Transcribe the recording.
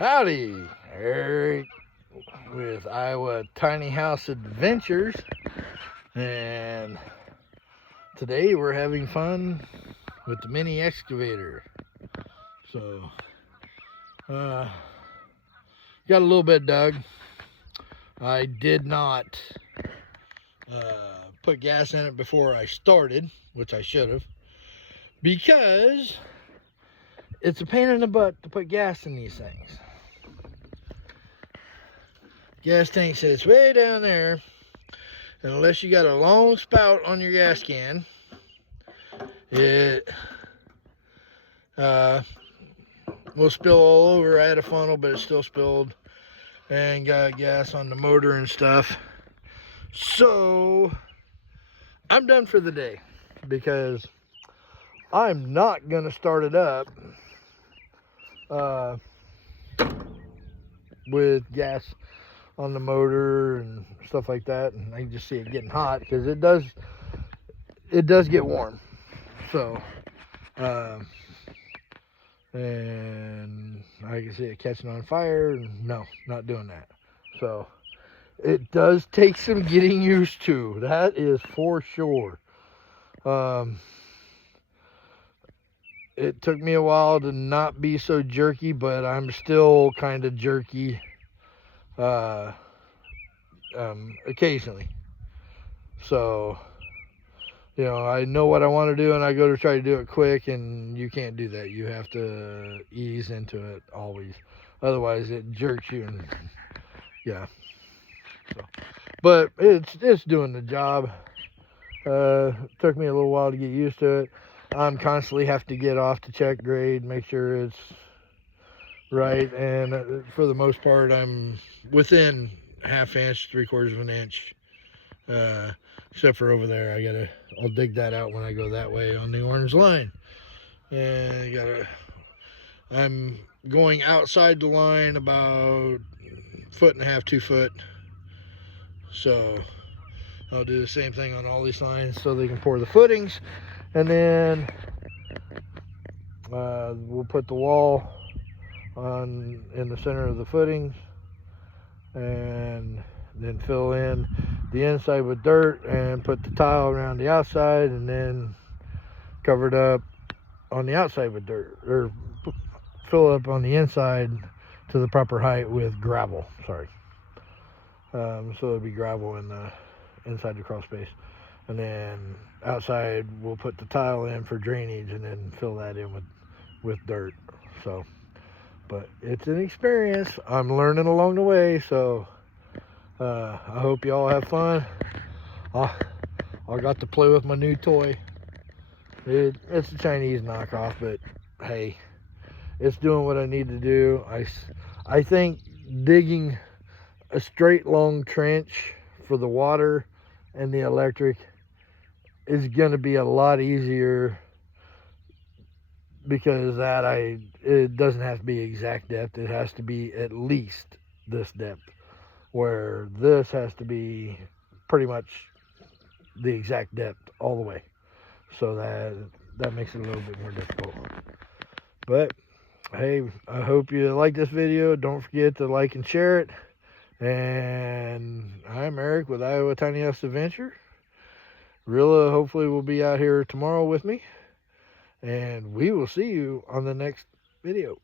Howdy, Eric with Iowa Tiny House Adventures, and today we're having fun with the mini excavator. So, got a little bit dug. I did not put gas in it before I started, which I should have, because it's a pain in the butt to put gas in these things. Gas tank sits way down there, and unless you got a long spout on your gas can, it will spill all over. I had a funnel, but it still spilled and got gas on the motor and stuff. So I'm done for the day because I'm not gonna start it up with gas on the motor and stuff like that, and I can just see it getting hot because it does get warm. So and I can see it catching on fire, and no, not doing that. So it does take some getting used to, that is for sure. It took me a while to not be so jerky, but I'm still kind of jerky occasionally. So, you know, I know what I want to do, and I go to try to do it quick, and you can't do that. You have to ease into it always. Otherwise, it jerks you, and yeah. So, but it's doing the job. Took me a little while to get used to it. I'm constantly have to get off to check grade, make sure it's right, and for the most part, I'm within ½ inch, 3/4 of an inch. Except for over there, I'll dig that out when I go that way on the orange line. And I'm going outside the line about 1.5 to 2 foot. So I'll do the same thing on all these lines so they can pour the footings, and then we'll put the wall in the center of the footings, and then fill in the inside with dirt and put the tile around the outside, and then cover it up on the outside with dirt, or fill up on the inside to the proper height with gravel. So it'll be gravel in the inside the crawl space, and then outside we'll put the tile in for drainage, and then fill that in with dirt. So, but it's an experience. I'm learning along the way, so I hope y'all have fun. I got to play with my new toy. It's a Chinese knockoff, but hey, it's doing what I need to do. I think digging a straight long trench for the water and the electric is going to be a lot easier, because it doesn't have to be exact depth. It has to be at least this depth, where this has to be pretty much the exact depth all the way. So that makes it a little bit more difficult. But hey, I hope you like this video. Don't forget to like and share it. And I'm Eric with Iowa Tiny House Adventure. Rilla hopefully will be out here tomorrow with me, and we will see you on the next video.